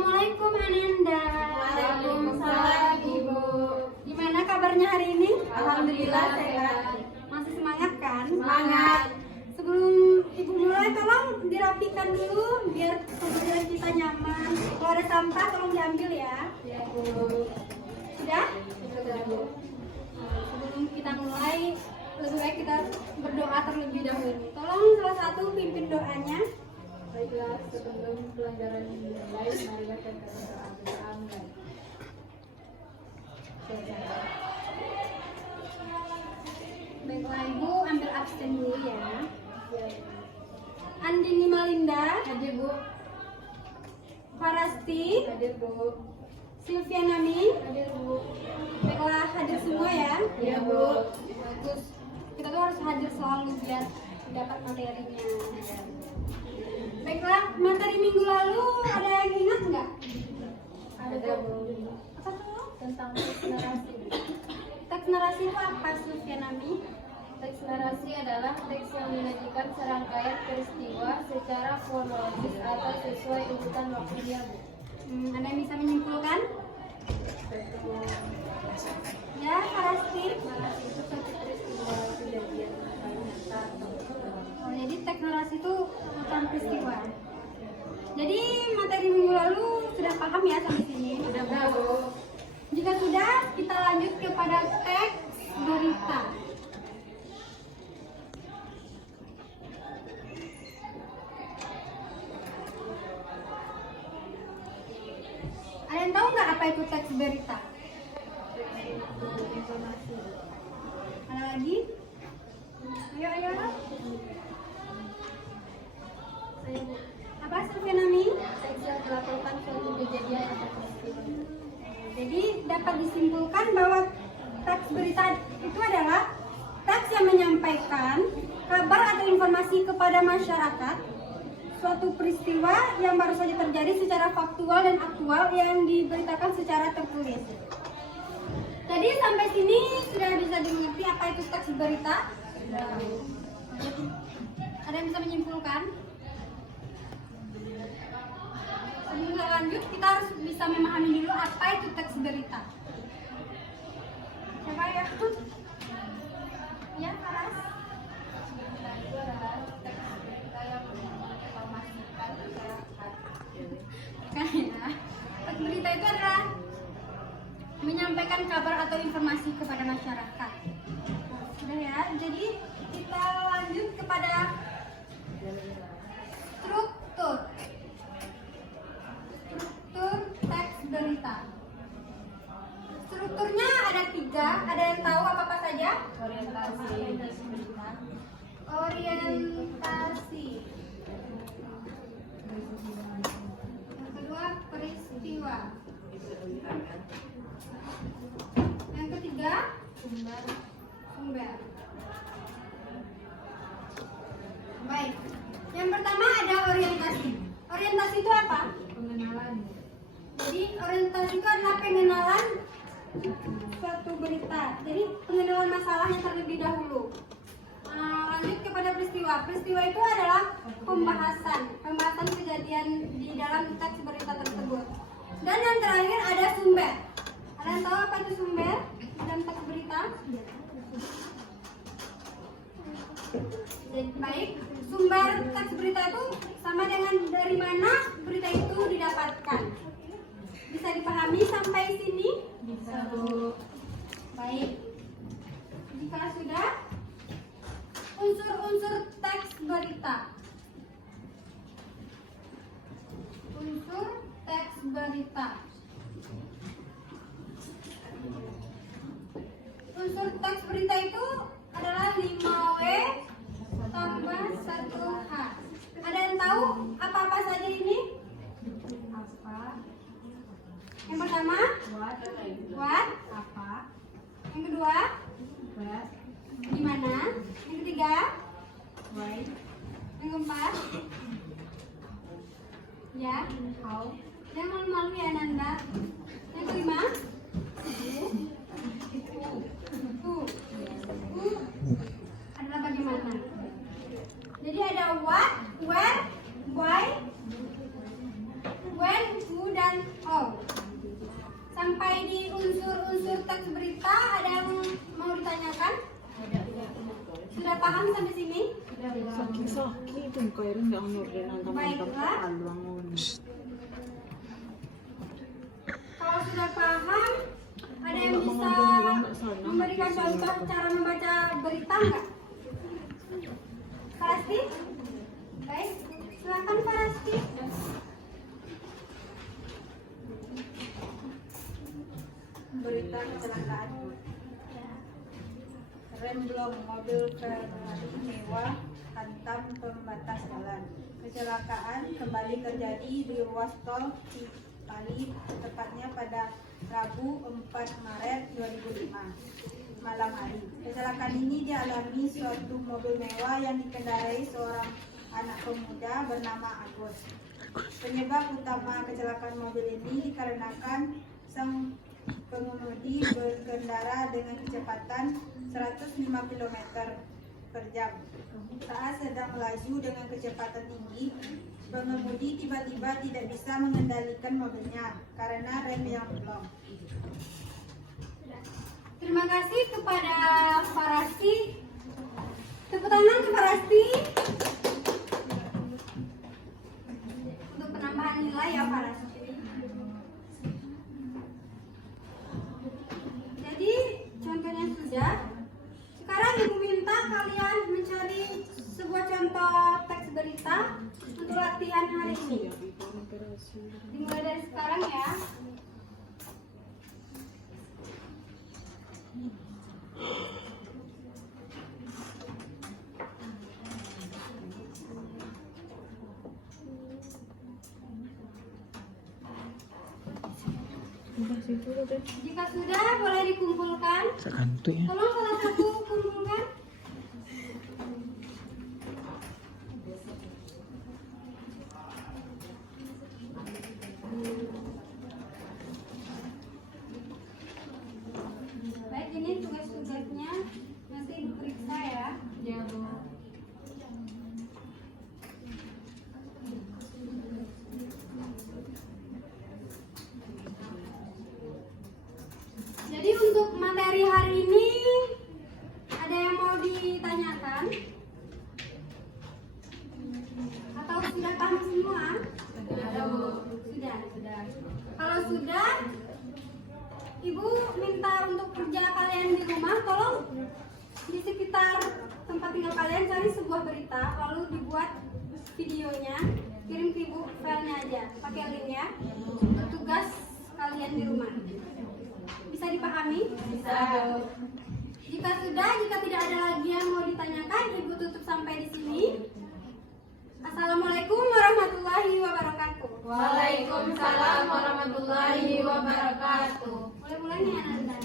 Assalamualaikum Ananda. Waalaikumsalam Ibu. Gimana kabarnya hari ini? Alhamdulillah sehat. Masih semangat kan? Semangat. Sebelum Ibu mulai, tolong dirapikan dulu biar kemudian kita nyaman. Kalau ada sampah tolong diambil ya. Ya Bu. Sudah? Sudah Bu. Sebelum kita mulai, lebih baik kita berdoa terlebih dahulu. Tolong salah satu pimpin doanya. Baiklah, sebelum pelajaran dimulai, marilah kita berdoa bersama. Baiklah Ibu, ambil absen dulu ya. Ya, Andini Malinda, hadir Bu. Farasti, Hadir Bu. Silvianami. Hadir Bu. Baiklah, hadir semua ya. Iya Bu. Bagus. Kita tuh harus hadir selalu biar dapat materinya. Baiklah, materi minggu lalu ada yang ingat nggak? Ada Bu. Apa tuh? Tentang teks narasi. Teks narasi itu apa, Silvianami? Teks narasi adalah teks yang menyajikan serangkaian peristiwa secara kronologis atau sesuai urutan waktunya Bu. Ada yang bisa menyimpulkan? Ya, Farasti. Narasi itu satu peristiwa kejadian nyata atau Oh, jadi teks narasi itu tentang peristiwa. Jadi materi minggu lalu sudah paham ya sampai sini? Sudah Bu. Jika sudah, kita lanjut kepada teks berita. Ada yang tahu nggak apa itu teks berita? Informasi. Ada lagi? Ayo, ayo. Saya Bu. Apa Silvianami? Teks yang melaporkan suatu kejadian atau peristiwa. Jadi dapat disimpulkan bahwa teks berita itu adalah teks yang menyampaikan kabar atau informasi kepada masyarakat suatu peristiwa yang baru saja terjadi secara faktual dan aktual yang diberitakan secara tertulis. Jadi sampai sini sudah bisa dimengerti apa itu teks berita? Ada yang bisa menyimpulkan? Sebelum kita lanjut, kita harus bisa memahami dulu apa itu teks berita. Siapa ya? Ya, Faras. Itu adalah teks berita yang menginformasikan masyarakat. Kan ya. Teks berita itu adalah menyampaikan kabar atau informasi kepada masyarakat. Sudah ya. Jadi kita lanjut kepada struktur. Struktur teks berita. Strukturnya ada 3. Ada yang tahu apa saja? Orientasi. Orientasi. Yang kedua peristiwa. Yang ketiga Sumber. sumber. Baik. Yang pertama ada orientasi. Orientasi itu apa? Pengenalan. Jadi orientasi itu adalah pengenalan suatu berita. Jadi pengenalan masalahnya terlebih dahulu. Lanjut kepada peristiwa. Peristiwa itu adalah pembahasan kejadian di dalam teks berita tersebut. Dan yang terakhir ada sumber. Ada yang tahu apa itu sumber dalam teks berita? Baik, sumber teks berita itu sama dengan dari mana berita itu didapatkan. Bisa dipahami sampai sini? Bisa Bu. Baik. Jika sudah, unsur-unsur teks berita. Unsur teks berita. Unsur teks berita itu adalah 5W tambah 1H. Ada yang tahu apa-apa saja ini? Apa? Yang pertama, what? Apa? Yang kedua, What? di mana? Yang ketiga, Why? yang keempat, ya, How? jangan malu-malu ya Nanda. Yang kelima, who adalah bagaimana. Jadi ada what, where, why, when, who, dan teks berita ada yang mau ditanyakan? Sudah paham sampai sini? Sakit-sakit itu kairin nggak ngorden Baiklah. aluangon. Kalau sudah paham, ada yang bisa memberikan contoh cara membaca berita nggak? Farasti? Baik, silakan Farasti. Berita kecelakaan. Rem blong mobil Ferrari mewah hantam pembatas jalan. Kecelakaan kembali terjadi di ruas tol Cipali, tepatnya pada Rabu 4 Maret 2005 malam hari. Kecelakaan ini dialami suatu mobil mewah yang dikendarai seorang anak pemuda bernama Agus. Penyebab utama kecelakaan mobil ini dikarenakan sang pengemudi berkendara dengan kecepatan 105 km per jam. Saat sedang melaju dengan kecepatan tinggi, pengemudi tiba-tiba tidak bisa mengendalikan mobilnya karena rem yang blong. Terima kasih kepada Farasti. Tepuk tangan ke Farasti. Untuk penambahan nilai ya Farasti. Jadi contohnya sudah. Sekarang Ibu minta kalian mencari sebuah contoh teks berita untuk latihan hari ini. Dimulai dari sekarang ya. Jika sudah, boleh dikumpulkan. Sekantuk ya. Tolong salah satu kumpulkan. Baik, ini tugas-tugasnya. Nanti diperiksa ya. Ya, Bu. Jadi untuk materi hari ini ada yang mau ditanyakan? Atau sudah paham semua? Ada, Bu. Sudah. Kalau sudah, Ibu minta untuk kerja kalian di rumah, tolong di sekitar tempat tinggal kalian cari sebuah berita, lalu dibuat videonya, kirim ke Ibu filenya aja, pakai link ya, untuk tugas kalian di rumah. Bisa dipahami? Bisa, Bu. Jika sudah, jika tidak ada lagi yang mau ditanyakan, Ibu tutup sampai di sini. Assalamualaikum warahmatullahi wabarakatuh. Waalaikumsalam warahmatullahi wabarakatuh. Mulai-mulai nih anak-anak.